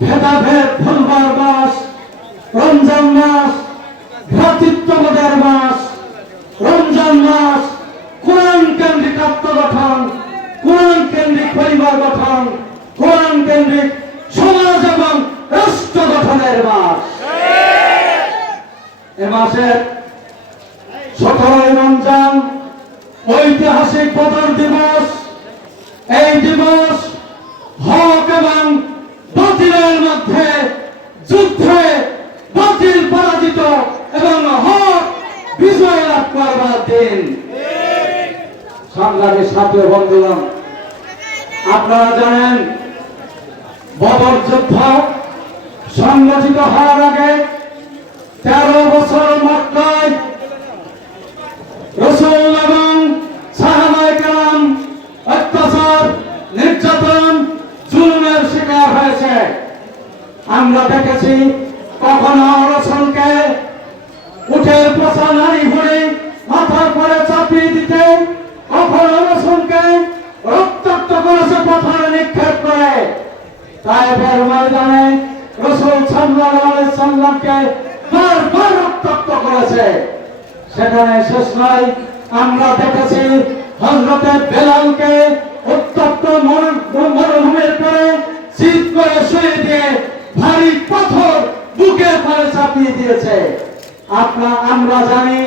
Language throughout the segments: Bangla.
ভেদাভেদ ভুলবার মাস, রমজান মাস, ভ্রাতৃত্ববোধের মাস, রমজান মাস, কোরআন কেন্দ্রিক আত্মগঠন, কোরআন কেন্দ্রিক পরিবার গঠন, কোরআন কেন্দ্রিক সমাজ এবং রাষ্ট্র গঠনের মাস। এ মাসের সতেরোই রমজান ঐতিহাসিক বদর দিবস। এই দিবস হক এবং বাতিলের মধ্যে যুদ্ধে বাতিল পরাজিত এবং হক বিজয় লাভ করবার দিন। সংগ্রামের সাথে বন্ধুগণ, আপনারা জানেন, বদর যুদ্ধ সংগঠিত হওয়ার আগে তেরো বছর আমরা দেখেছি কখনো রসুলকে উঠের পোষা নারী ভরে মাথার পরে চাপিয়ে দিতে, কখনো রসুলকে রক্তাক্ত করেছে পাথরে নিক্ষেপ করে। তাইফের ময়দানে রসুল সাল্লাল্লাহু আলাইহি বারবার রক্তাক্ত করেছে। সেখানে শেষ নয় আমরা দেখেছি হজরতে বেলালকে উত্তপ্ত মরু- মরুভূমির পরে শীত করে শুয়ে দিয়ে ভারী পাথর বুকের পরে চাপিয়ে দিয়েছে। আপনার, আমরা জানি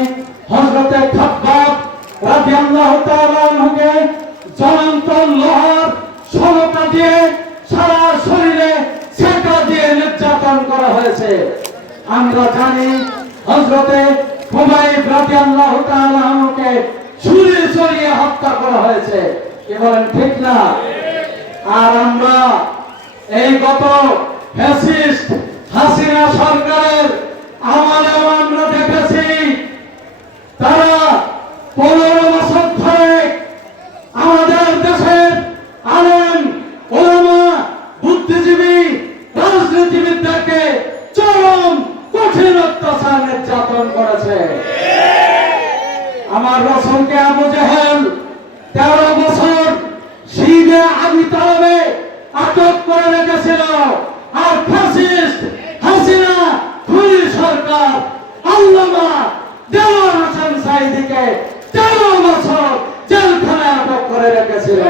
হজরতে খাব্বাব রাদিয়াল্লাহু তাআলা আনহুকে জ্বলন্ত লোহার সরকা দিয়ে সারা শরীরে ছেঁকা দিয়ে নির্যাতন করা হয়েছে। আমরা জানি হজরতে হুমায়ুন রাদিয়াল্লাহু তাআলা আনহুকে ছুরি ছড়িয়ে হত্যা করা হয়েছে। বলেন, ঠিক না? আর আমরা এই গত ফ্যাসিস্ট হাসিনা সরকারের আমার আমরা দেখেছি তারা পনেরো বছর ধরে আমাদের দেশের আলেম ওলামা বুদ্ধিজীবী রাজনীতিবিদদেরকে চরম কঠিন অত্যাচার নির্যাতন করেছে আমার রসুলকে আবু জেহেল তেরো বছর শিবে আবি তালবে আটক করে রেখেছিল আর ফ্যাসিস্ট হাসিনা খুনি সরকার আল্লামা দেওয়ার হোসেন সাইদিকে তেরো বছর জেলখানায় আটক করে রেখেছিল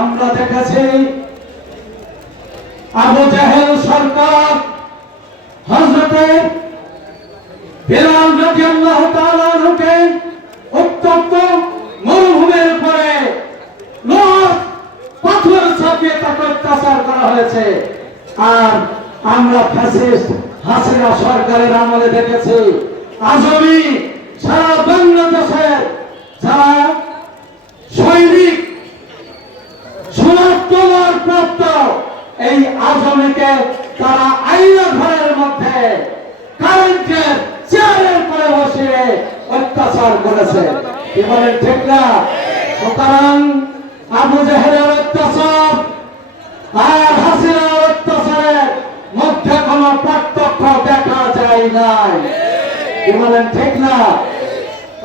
আমরা দেখেছি আবু জাহেল সরকার হজরতে বিলাল রাদিয়াল্লাহু তাআলা আনহুকে উত্তপ্ত মরুভূমির পরে লোহার পাথর ছাপিয়ে তাকে অত্যাচার করা হয়েছে। আর আমরা ফ্যাসিস্ট হাসিনা সরকারের আমলে দেখেছি আজমি সারা বাংলাদেশের যারা সৈনিক সোনার প্রাপ্ত এই আজমিকে তারা আইনা ঘরের মধ্যে কারেন্টের চেয়ারের পরে বসিয়ে অত্যাচার করেছে কি বলেন ঠিক না সুতরাং আবু জাহেলের অত্যাচার আর হাসিনার অত্যাচারের মধ্যে কোনো পার্থক্য যায় নাই। কি বলেন ঠিক না।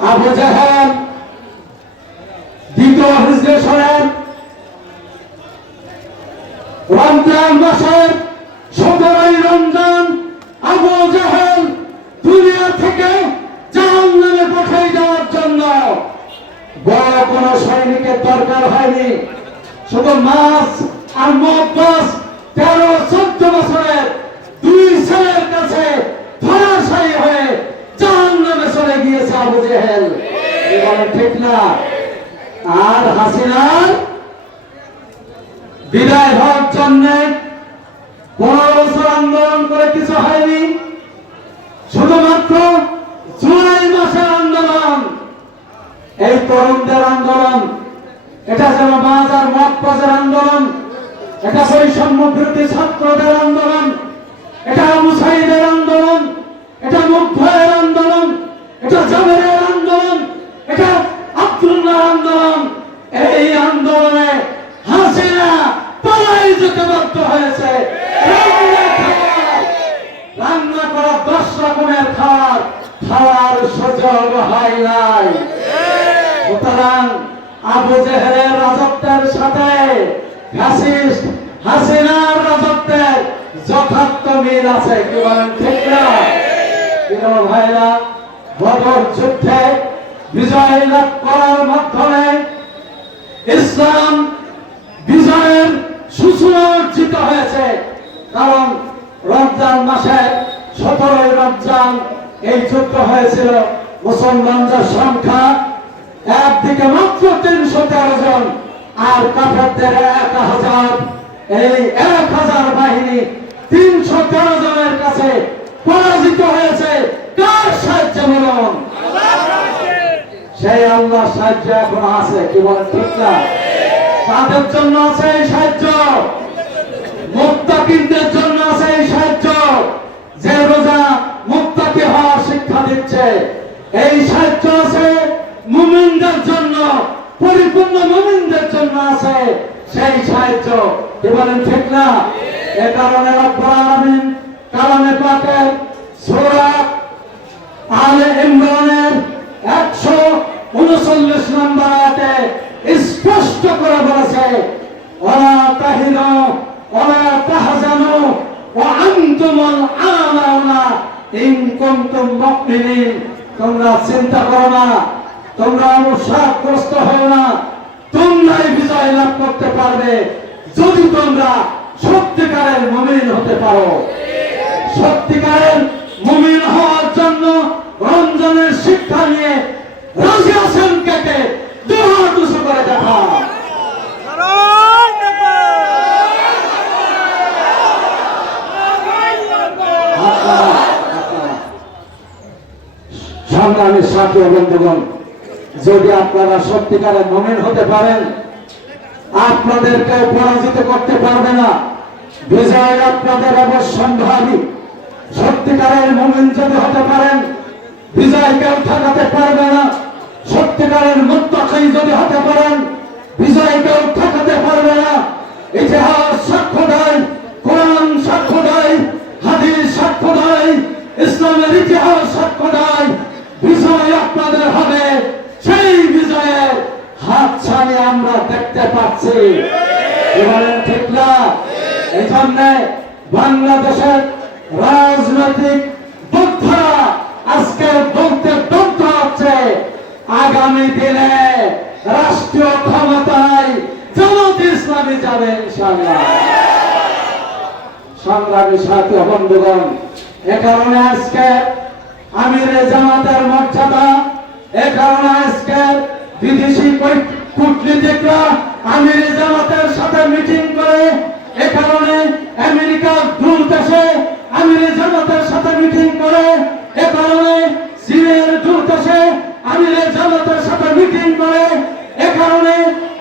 আবু জাহেল দ্বিতীয় হিজরে সরেন রমজান মাসের সতেরোই রমজান আবু জাহেল দুনিয়া থেকে জাহান নামে পাঠাই জন্য বড় কোন সৈনিকের দরকার হয়নি। শুধু মাছ আর মব্বাস তেরো চোদ্দ বছরের দুই ছেলের কাছে ধরাশায়ী হয়ে জাহান নামে চলে গিয়েছে আবু জেহেল। বলেন ঠিক না। আর হাসিনার বিদায় হওয়ার জন্য পনেরো বছর আন্দোলন করে কিছু হয়নি। শুধুমাত্র জুলাই মাসের আন্দোলন। এই তরুণদের আন্দোলন, এটা যেন বাজার মত প্রজার আন্দোলন, এটা বৈষম্য বিরোধী ছাত্রদের আন্দোলন এটা মুখের আন্দোলন, এটা জাবেরের আন্দোলন, এটা আব্দুল্লাহ আন্দোলন। এই আন্দোলনে হাসিনা পালাই যেতে বাধ্য হয়েছে। রান্না করা দশ রকমের খাবার, খাওয়ার সুযোগ হয় নাই। সুতরাং আবু জেহেলের রাজত্বের সাথে হাসিস হাসিনার রাজত্বের যথার্থ মিল আছে কি বলেন ঠিক না? প্রিয় ভাইরা বদর যুদ্ধে বিজয় লাভ করার মাধ্যমে ইসলাম বিজয়ের সূচনা অর্জিত হয়েছে। কারণ রমজান মাসে সতেরোই রমজান এই যুদ্ধ হয়েছিল। মুসলমানদের সংখ্যা একদিকে মাত্র তিনশো তেরো জন, আর কাফেরদের এক হাজার। এই এক হাজার বাহিনী তিনশো তেরো জনের কাছে পরাজিত হয়েছে। কার সাহায্য বলুন সেই আল্লাহ সাহায্য এখন আছে, কি বলেন, ঠিক না? তাদের জন্য আছে এই সাহায্য? মুক্তাকিনদের জন্য আছে এই সাহায্য। যে রোজা মুক্তাকি হওয়ার শিক্ষা দিচ্ছে, এই সাহায্য আছে মুমিনদের জন্য, পরিপূর্ণ মুমিনদের জন্য আছে সেই সাহায্য। কি বলেন, ঠিক না? এ কারণে রব্বুল আলামিন কালামে পাকের সূরা আলে ইমরানের একশো উনচল্লিশ নম্বর আয়াতে স্পষ্ট করে বলেছে ওলা তাহিনু তাহজানু ও আনতুমুল মুমিনিন। তোমরা চিন্তা করো না, তোমরা হও না, তোমরাই বিজয় লাভ করতে পারবে যদি তোমরা সত্যিকারের মুমিন হতে পারো। সত্যিকারের মুমিন হওয়ার জন্য রমজানের শিক্ষা নিয়ে রাজি কেটে দুহাত করে দেখা। সংগ্রামের সাথী বন্ধুগণ, যদি আপনারা সত্যিকারের মমিন হতে পারেন আপনাদেরকে পরাজিত করতে পারবে না। বিজয় আপনাদের অবশ্যম্ভাবী। সত্যিকারের মমিন যদি হতে পারেন, বিজয় কেউ ঠেকাতে পারবে না। সত্যিকারের মুত্তাকি যদি হতে পারেন, বিজয় কেউ ঠেকাতে পারবে না। ইতিহাস সাক্ষ্য দেয়, কোরআন সাক্ষ্য দেয়, হাদিস সাক্ষ্য দেয়, ইসলামের ইতিহাস সাক্ষ্য দেয়। বিজয় আপনাদের হবে, সেই বিজয়ের হাত ছাড়ি আমরা দেখতে পাচ্ছি। এবারে ঠিক না? এই জন্য বাংলাদেশের রাজনৈতিক যোদ্ধারা আজকে বলতে বাধ্য হচ্ছে আগামী দিনে রাষ্ট্রীয় ক্ষমতায় জামাত ইসলামী যাবে সংগ্রামী সাথী বন্ধুগণ, এ কারণে আজকে আমির জামাতের মর্যাদা, এ কারণে আজকে বিদেশি কূট- কূটনীতিকরা আমির জামাতের সাথে মিটিং করে, এ কারণে আমেরিকা দূত এসে আমির জামাতের সাথে মিটিং করে, এ কারণে দূত এসে আমির জামাতের সাথে মিটিং করে, এ কারণে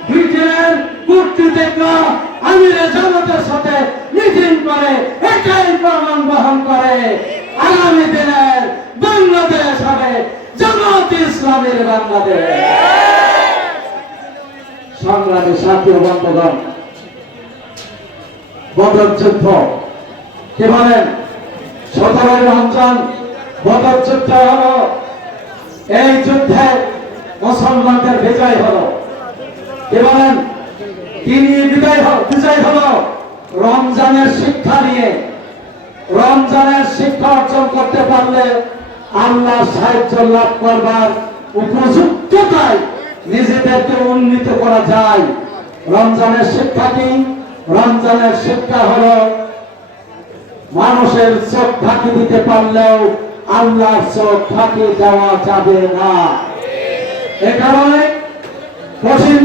ব্রিটেনের কূটনীতিকরা আমির জামাতের সাথে মিটিং করে, এটাই প্রমাণ বহন করে। আগামী দিনের বাংলাদেশ হবে জামাত ইসলামের বাংলাদেশ। সংগ্রামী সাথী বন্ধুগণ বদর যুদ্ধ, কি বলেন? সতেরোই রমজান বদর যুদ্ধ হলো, এই যুদ্ধে মুসলমানদের বিজয় হলো। কি বলেন? তিনি বিজয় বিজয় হলো রমজানের শিক্ষা নিয়ে। রমজানের শিক্ষা অর্জন করতে পারলে আল্লাহ সাহায্য লাভ করবার উপযুক্ততায় নিজেদেরকে উন্নীত করা যায়। রমজানের শিক্ষা কি? রমজানের শিক্ষা হলো মানুষের চোখ ফাঁকি দিতে পারলেও আল্লাহর চোখ ফাঁকি দেওয়া যাবে না। এ কারণে কঠিন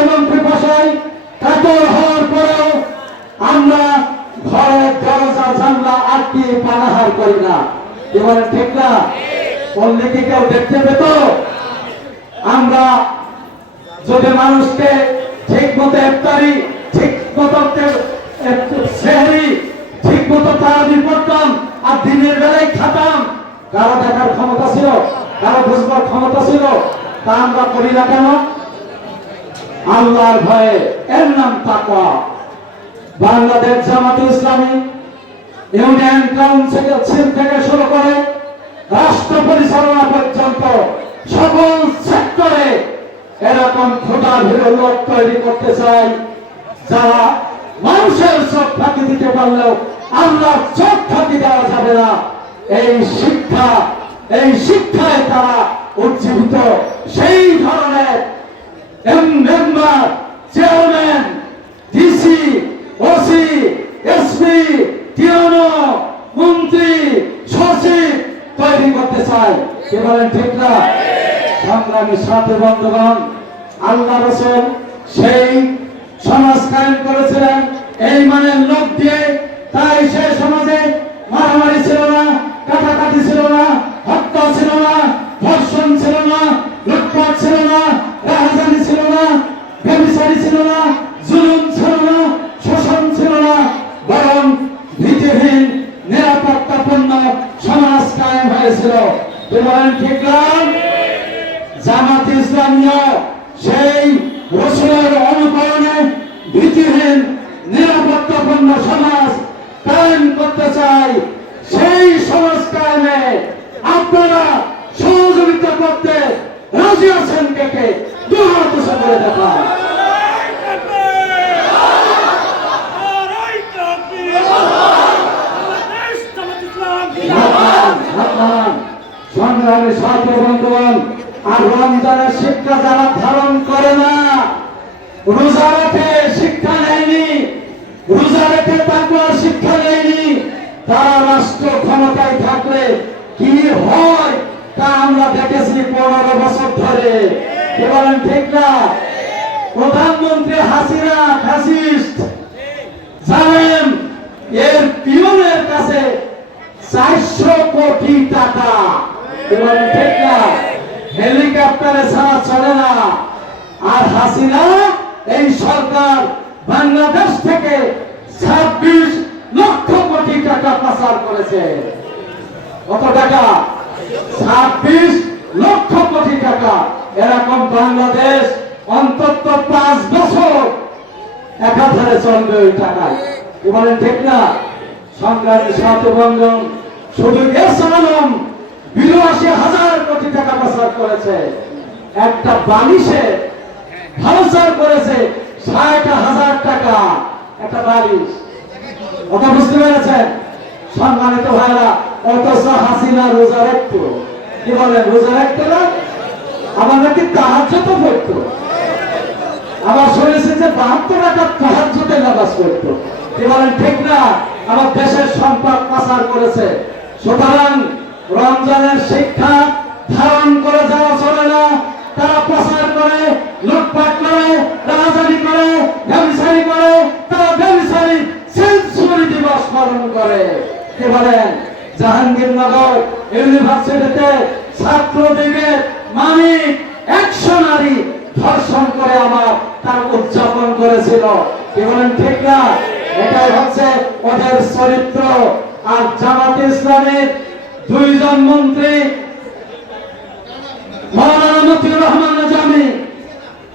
এবং কাতর হওয়ার পরেও আমরা ঘরের দরজা, জানলা পানাহার করি না। এবারে ঠিক না? বললে কি কেউ দেখতে পেত? আমরা যদি মানুষকে ঠিক মতো ইফতারি ঠিক মতো সেহরি ঠিক মতো তারাবি পড়তাম আর দিনের বেলায় খাতাম। কারও দেখার ক্ষমতা ছিল, কারও বুঝবার ক্ষমতা ছিল, তা আমরা করি না কেন? আল্লাহর ভয়ে। এর নাম তাকওয়া। বাংলাদেশ ইসলামী ইউনিয়ন কাউন্সিল থেকে শুরু করে রাষ্ট্র পরিচালনা পর্যন্ত সকল সেক্টরে এরকম খোদা ভিড় লোক তৈরি করতে চাই, যারা মানুষের পারলেও আল্লাহ চোখ ফাঁকি দেওয়া যাবে না। এই শিক্ষা, এই শিক্ষায় তারা উজ্জীবিত। সেই ধরনের member chairman DC OC SP মন্ত্রী, সচিব তৈরি করতে চাই কে বলেন ঠিক না? সংগ্রামী সাথে বন্ধুগণ, আল্লাহ সেই সমাজ কায়েম করেছিলেন। এই মানের লোক দিয়ে তাই সে সমাজে মারামারি ছিল না, কাটাকাটি ছিল না, হত্যা ছিল না, ধর্ষণ ছিল না, লুটপাট ছিল না, রাহাজানি ছিল না ব্যবসায়ী ছিল না, জুলুম ছিল না, শোষণ ছিল না, বরং ভীতিহীন নিরাপত্তাপূর্ণ সমাজ কায়েম হয়েছিল। বলেন ঠিক জামাত ইসলামীয় সেই রসুলের অনুকরণে ভীতিহীন নিরাপত্তাপূর্ণ সমাজ কায়েম করতে চাই। সেই সমাজ কায়েমে আপনারা সহযোগিতা করতে রাজি আছেন কে কে? দু হাত করে দেখান। হাত হাত সংগ্রামী ছাত্র বন্ধুগণ আর রমজানের শিক্ষা যারা ধারণ করে না, রোজা রেখে শিক্ষা নেয়নি, রোজা রেখে তাকুয়ার শিক্ষা নেয়নি, তারা রাষ্ট্র ক্ষমতায় থাকলে কি হয় তা আমরা দেখেছি পনেরো বছর ধরে। কে বলেন ঠিক না? প্রধানমন্ত্রী হাসিনা ফ্যাসিস্ট জানেন, এর পিয়নের কাছে চারশো কোটি টাকা। এবার ঠিক না? হেলিকপ্টারে ছাড়া চলে না। আর হাসিনা এই সরকার বাংলাদেশ থেকে ছাব্বিশ লক্ষ কোটি টাকা পাচার করেছে। কত টাকা? ছাব্বিশ লক্ষ কোটি টাকা। এরকম বাংলাদেশ অন্তত পাঁচ বছর একাধারে চলবে ওই টাকায়। কি বলেন ঠিক না? সংগ্রামী সাতবঙ্গম শুধু এস আলম বিরাশি হাজার কোটি টাকা পাচার করেছে। একটা বালিশে ভাউচার করেছে। ষাট হাজার টাকা, একটা বালিশ। কথা বুঝতে পেরেছেন? সম্মানিত ভাইরা, অথচ হাসিনা রোজা রাখতো। কি বলেন, রোজা রাখতো না? আবার নাকি তাহার যত পড়তো আবার শুনেছি যে বাহাত্তর টাকা তাহাজ্জুদে নামাজ পড়তো। কি বলেন, ঠিক না? আমার দেশের সম্পদ পাচার করেছে। সুতরাং রমজানের শিক্ষা ধারণ করে যাওয়া চলে না। তারা প্রচার করে, লুটপাট করে রাজানি করে ব্যবসায়ী করে, তারা ব্যবসায়ী সেঞ্চুরি দিবস পালন করে। কি বলেন? জাহাঙ্গীরনগর ইউনিভার্সিটিতে ছাত্রদিগের মানিক একশো নারী ধর্ষণ করে আমার, তার উদযাপন করেছিল। কি বলেন, ঠিক না? এটাই হচ্ছে ওদের চরিত্র। আর জামাত ইসলামের দুইজন মন্ত্রী মৌলানা মতিউর রহমান জামি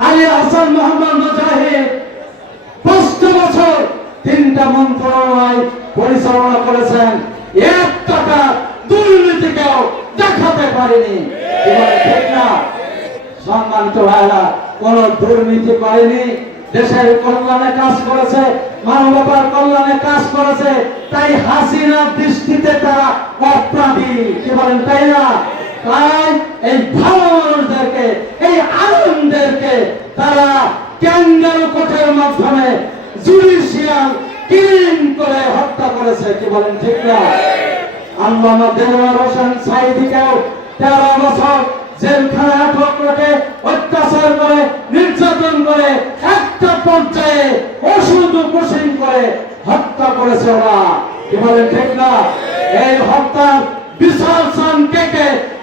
আলী হাসান মোহাম্মদ মুজাহিদ পাঁচট বছর তিনটা মন্ত্রণালয় পরিচালনা করেছেন। এক টাকা দুর্নীতিকেও দেখাতে পারেনি। ঠিক না। সম্মানিত ভাইরা কোন দুর্নীতি করেনি। দেশের কল্যাণে কাজ করেছে মানবতার কল্যাণে কাজ করেছে, তাই হাসিনার দৃষ্টিতে তারা অপরাধী। কি বলেন, তাই না? তাই এই ভালো তারা ক্যাঙ্গারু কোটের মাধ্যমে জুডিশিয়াল কিলিং করে হত্যা করেছে, কি বলেন ঠিক না? আল্লামা দেওয়ার হোসেন সাইদিকেও তেরো বছর জেলখানে আটক রেখে অত্যাচার করে, নির্যাতন করে একটা পর্যায়ে ওষুধ উপসীন করে হত্যা করেছে ওরা, কি বলেন ঠিক না? এই হত্যার বিশাল সান কেকে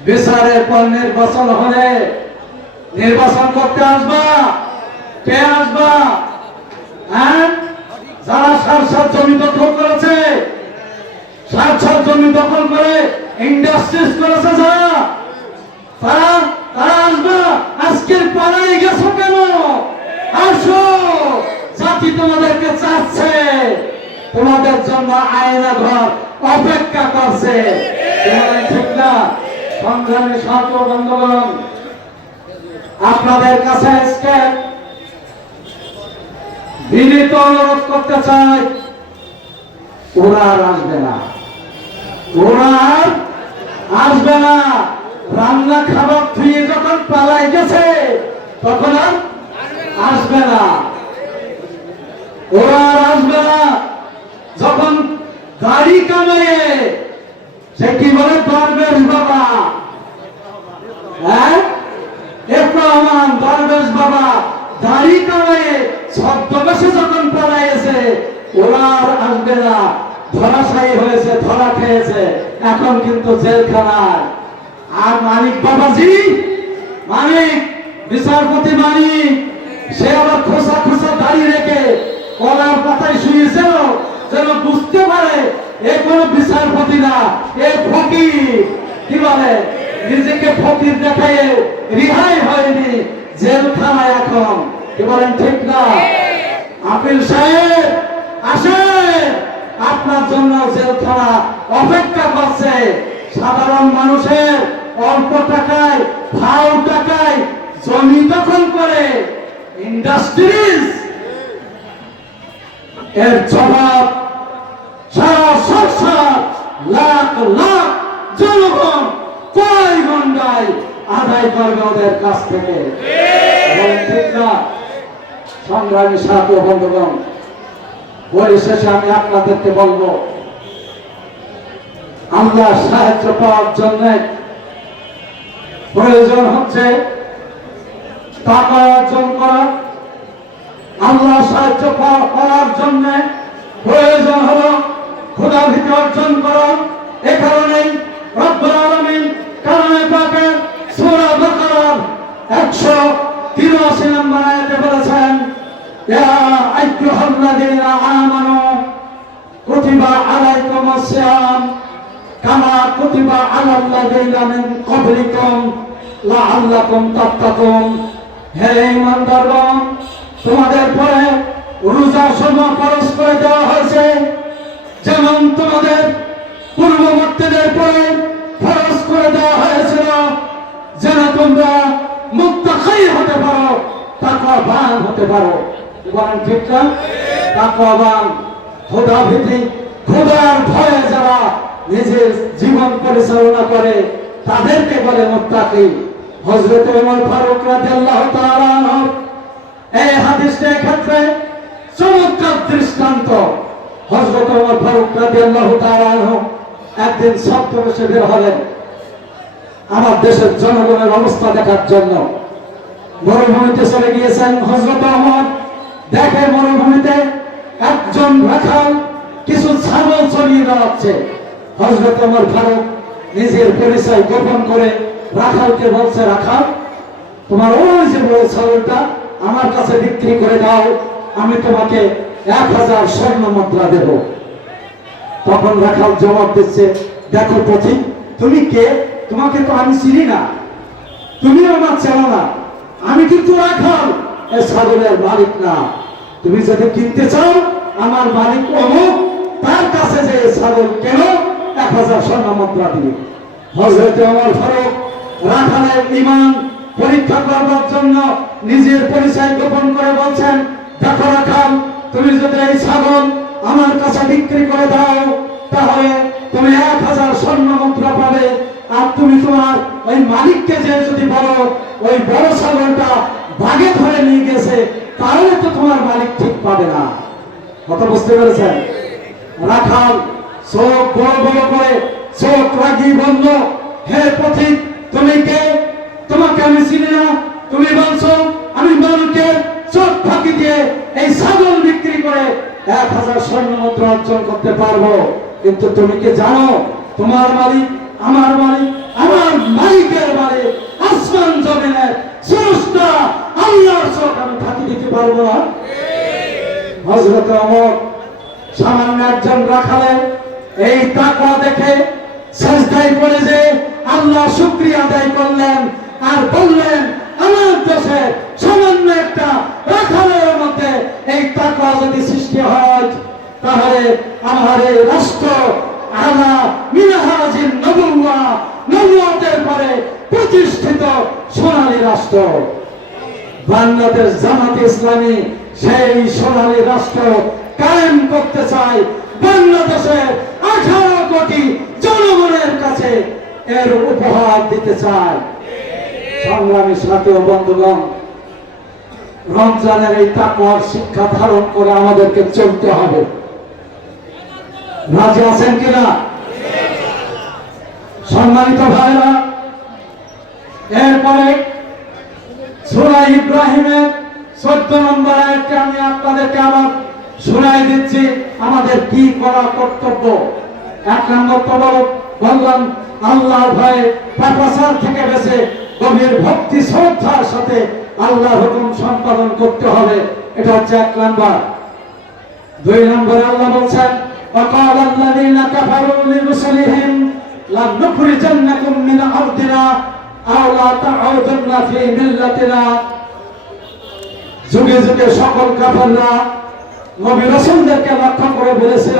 বিচারের পর নির্বাচন হলে নির্বাচন করতে আসবা? কে আসবা? হ্যাঁ? যারা সার সার জমি দখল করেছে, সার সার জমি দখল করে ইন্ডাস্ট্রিজ করেছে যারা, তারা তারা আসবে? আজকের পাড়ায় গেছো কেন? আসো। জাতি তোমাদেরকে চাচ্ছে। তোমাদের জন্য আয়না ঘর অপেক্ষা করছে। ঠিক না? সংগ্রামী ছাত্র বন্ধুগণ, আপনাদের কাছে আজকে বিনীত অনুরোধ করতে চাই ওরা আসবে না। ওরা আসবে না। রান্না খাবার ধুয়ে যখন পালাই গেছে, তখন আসবে না। ওরা আসবে না। যখন গাড়ি কামাইয়ে সে কি বলে? দরবেশ বাবা হ্যাঁ আমার দরবেশ বাবা গাড়ি কামাইয়ে ছদ্মবেশে যখন পালাইছে ওরা আর আসবে না। ধরাশায়ী হয়েছে, ধরা খেয়েছে। এখন কিন্তু জেলখানায়। আর মানিক বাবাজি, মানিক, বিচারপতি মানিক, সে আবার খোসা খোসা দাঁড়িয়ে রেখে কলার পাতায় শুয়েছিল যেন বুঝতে পারে এ কোনো বিচারপতি না, এ ফকির। কি বলে? নিজেকে ফকির দেখায় রিহাই হয়নি জেলখানায় এখন। কি বলেন ঠিক না? আপিল সাহেব আসেন। আপনার জন্য জেলখানা অপেক্ষা করছে। সাধারণ মানুষের অল্প টাকায় ফাউ টাকায় জমি দখল করে ইন্ডাস্ট্রিজ। এর জবাব সারা সংসার লাখ লাখ জনগণ কয় ঘন্টায় আদায় করবে ওদের কাছ থেকে। সংগ্রামী সাথী বন্ধুগণ পরিশেষে আমি আপনাদেরকে বলব, আল্লাহ সাহায্য পাওয়ার জন্য প্রয়োজন হচ্ছে টাকা অর্জন করা। আল্লাহ সাহায্য পাওয়া- পাওয়ার জন্য ক্বাবলিকুম লাআল্লাকুম তাত্তাকুন। হে ঈমানদারগণ, তোমাদের পরে রোজা সময় খরচ করে দেওয়া হয়েছে। যেমন তোমাদের পূর্ববর্তীদের পরে খরচ করে দেওয়া হয়েছিল। যেন তোমরা মুক্তাখাই হতে পারো, তাকওয়াবান হতে পারো। বলেন ঠিক না? তাকওয়াবান খোদা ভীতি খোদার ভয়ে নিজের জীবন পরিচালনা করে, তাদেরকে বলে মুত্তাকি। হযরত ওমর ফারুক রাদিয়াল্লাহু তাআলা এই হাদিসের ক্ষেত্রে চমৎকার দৃষ্টান্ত। হযরত ওমর ফারুক রাদিয়াল্লাহু তাআলা একদিন সপ্তমে বের হলেন। আমার দেশের জনগণের অবস্থা দেখার জন্য। মরুভূমিতে চলে গিয়েছেন হযরত ওমর। দেখে মরুভূমিতে একজন রাখাল কিছু ছাগল চলিয়ে বেড়াচ্ছে। হযরত ওমর ফারুক নিজের পরিচয় গোপন করে রাখালকে বলছে, রাখাল, তোমার ওই যে বড় ছাগলটা আমার কাছে বিক্রি করে দাও, আমি তোমাকে এক হাজার স্বর্ণ মুদ্রা দেব। তখন রাখাল জবাব দিচ্ছে, দেখো পথিক তুমি কে? তোমাকে তো আমি চিনি না। তুমি আমার চেনো না আমি কিন্তু রাখাল, এ ছাগলের মালিক না। তুমি যদি কিনতে চাও, আমার মালিক অমুক, তার কাছে যে ছাগল কেন এক হাজার স্বর্ণ মুদ্রা দিবে। হজরত আমার ফারুক রাখালের ইমান পরীক্ষা করবার জন্য নিজের পরিচয় গোপন করে বলছেন, দেখো রাখাল, তুমি যদি এই ছাগল আমার কাছে বিক্রি করে দাও, তাহলে তুমি এক হাজার স্বর্ণ মুদ্রা পাবে। আর তুমি তোমার ওই মালিককে যে যদি বলো, ওই বড় ছাগলটা বাগে ধরে নিয়ে গেছে, তাহলে তো তোমার মালিক ঠিক পাবে না। কথা বুঝতে পেরেছেন? রাখাল চোখ বড় করে, চোখ লাগিয়ে বন্ধ। হে পথিক, তুমি কে? তোমাকে আমি চিনি না। তুমি বলছো, আমি মানুষের চোখ ফাঁকি দিয়ে এই ছাগল বিক্রি করে এক হাজার স্বর্ণ মুদ্রা অর্জন করতে পারব। কিন্তু তুমি কি জানো, তোমার মালিক, আমার মালিক, আমার মালিকের মালিক আসমান জমিনের স্রষ্টা আল্লাহর চোখ আমি ফাঁকি দিতে পারব না। হজরত অমর সামান্য একজন রাখালেন এই তাকওয়া দেখে সাজদায় পড়ে যে আল্লাহ শুকরিয়া আদায় করলেন আর বললেন, আমার দেশে সামান্য একটা রাখালের মধ্যে এই তাকওয়া যদি সৃষ্টি হয়, তাহলে আমার এই রাষ্ট্র আলা মিনহাজিন নবুয়া নবুয়াতের পরে প্রতিষ্ঠিত সোনালী রাষ্ট্র। বাংলাদেশ জামাত ইসলামী সেই সোনালী রাষ্ট্র কায়েম করতে চায় বাংলাদেশের আঠারো কোটি জনগণের কাছে এর উপহার দিতে চায় সংগ্রামী সাথী ও বন্ধুগণ, রমজানের এই তাকওয়ার শিক্ষা ধারণ করে আমাদেরকে চলতে হবে। রাজি আছেন কিনা? সম্মানিত ভাইরা, এরপরে সুরা ইব্রাহিমের চোদ্দ নম্বর আয়াতটি আমি আপনাদেরকে আবার শোনাই দিচ্ছি আমাদের কি করা কর্তব্য এক নম্বর তো বলো বললাম আল্লাহর ভয়ে পাপাচার থেকে বেঁচে গভীর ভক্তি শ্রদ্ধার সাথে আল্লাহর হুকুম সম্পাদন করতে হবে এটা হচ্ছে এক নম্বর দুই নম্বরে আল্লাহ বলছেন وقال الذين كفروا لرسلهم لن نخرجنكم من أرضنا أو لا تعودن في ملتنا যুগে যুগে সকল কাফেররা নবী রাসূলদেরকে লক্ষ্য করে বলেছিল,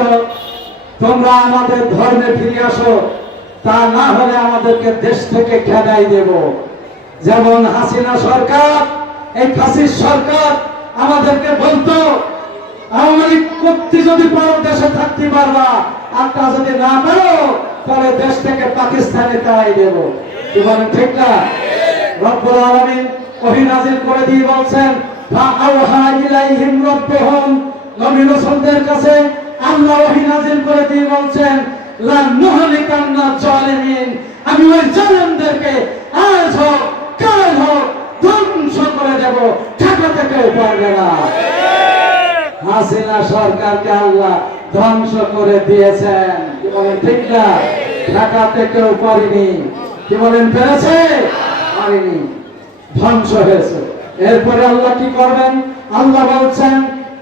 তোমরা আমাদের ধর্মে ফিরে আসো। তা না হলে আমাদেরকে দেশ থেকে খেদাই দেব। যেমন হাসিনা সরকার, এই ফাঁসির সরকার আমাদেরকে বলতো, আওয়ামী লীগ যদি পারো, দেশে থাকতে পারবা। আর তা যদি না পারো, তাহলে দেশ থেকে পাকিস্তানে তাই দেব। কি বলেন, ঠিক না? রব্বুল আলামিন নাযিল করে দিয়ে বলছেন ফাআওহা ইলাইহিম রাব্বুহুম নবী রাসূলদের কাছে আল্লাহ ওহী নাযিল করে দিয়ে বলছেন, লা নুহলিকান্না জালিমিন। আমি ওই জালেমদেরকে আজ হোক, কাল হোক ধ্বংস করে দেব ঠেকাতে কেউ পারবে না হাসিনা সরকারকে আল্লাহ ধ্বংস করে দিয়েছেন। কি বলেন, ঠিক না? ঢাকাতে কেউ পারেনি কি বলেন, পেরেছে? পারেনি। ধ্বংস হয়েছে। এরপরে আল্লাহ কি করবেন? আল্লাহ বলছেন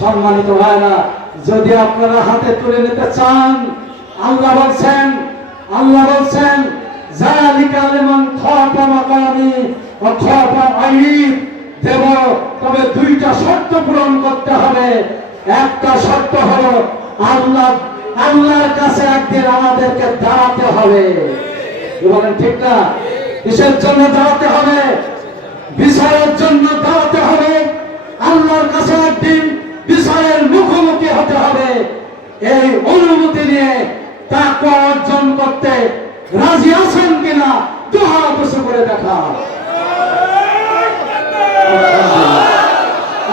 সম্মানিত ভাইরা যদি আপনারা হাতে তুলে নিতে চান, আল্লাহ বলছেন আল্লাহ বলছেন দেব, তবে দুইটা শর্ত পূরণ করতে হবে। একটা শর্ত হলো, আল্লাহ, আল্লাহর কাছে একদিন আমাদেরকে দাঁড়াতে হবে। বলেন, ঠিক না? কিসের জন্য দাঁড়াতে হবে? বিচারের জন্য দাঁড়াতে হবে। আল্লাহর কাছে একদিন বিচারের মুখোমুখি হতে হবে। এই অনুমতি নিয়ে তাকে অর্জন করতে রাজি আছেন কিনা দুহা বসে করে দেখা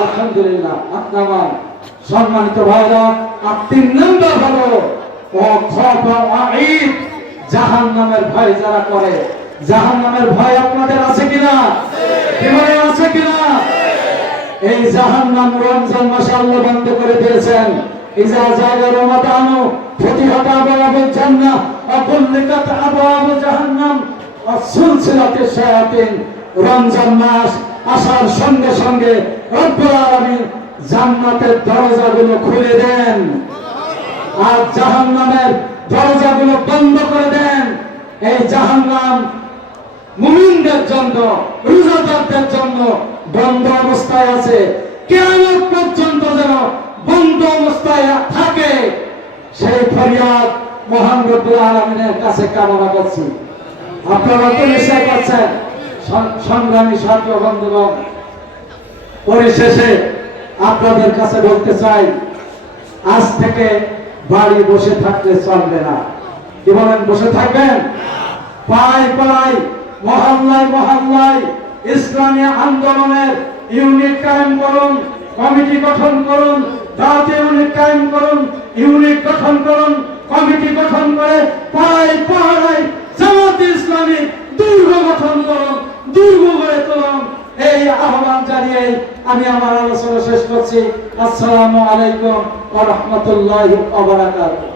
আলহামদুলিল্লাহ, আপনার সম্মানিত ভাইরা, আর তিন নম্বর হলো জাহান নামের ভয় যারা করে। জাহান নামের ভয় আপনাদের আছে কিনা? আছে কিনা? এই জাহান নাম রমজান মাসে আল্লাহ বন্ধ করে দিয়েছেন। ইজা জায়গা রমাদানু ফতিহাত আবওয়াবুল জান্নাহ অকুল্লিকাত আবওয়াবু জাহান্নাম, অসুলসিলাতে শায়াতিন। রমজান মাস আসার সঙ্গে সঙ্গে রব্বুল আলামিন জান্নাতের দরজাগুলো খুলে দেন। আর জাহান্নামের দরজাগুলো বন্ধ করে দেন। এই জাহান্নাম মুমিনদের জন্য, রোজাদারদের জন্য বন্ধ অবস্থায় আছে। কেমন পর্যন্ত যেন বন্ধ অবস্থায় থাকে, সেই ফরিয়াদ মহান রব্বুল আলমিনের কাছে কামনা করছি। আপনারা তো নিশ্চয় করছেন সংগ্রামী ছাত্র বন্ধুগণ, পরিশেষে আপনাদের কাছে বলতে চাই, আজ থেকে বাড়ি বসে থাকলে চলবে না। কি বলেন, বসে থাকবেন? পাই পাই মহল্লায় মহল্লায় ইসলামী আন্দোলনের ইউনিট কায়েম করুন, কমিটি গঠন করুন, জাতীয় ইউনিট কায়েম করুন, ইউনিট গঠন করুন, কমিটি গঠন করে পাই পাড়ায় জামাত ইসলামী দুর্গ গঠন করুন, দুর্গ গড়ে তুলুন। এই আহ্বান জানিয়ে আমি আমার আলোচনা শেষ করছি। আসসালামু আলাইকুম ওয়া রাহমাতুল্লাহি ওয়া বারাকাতুহু।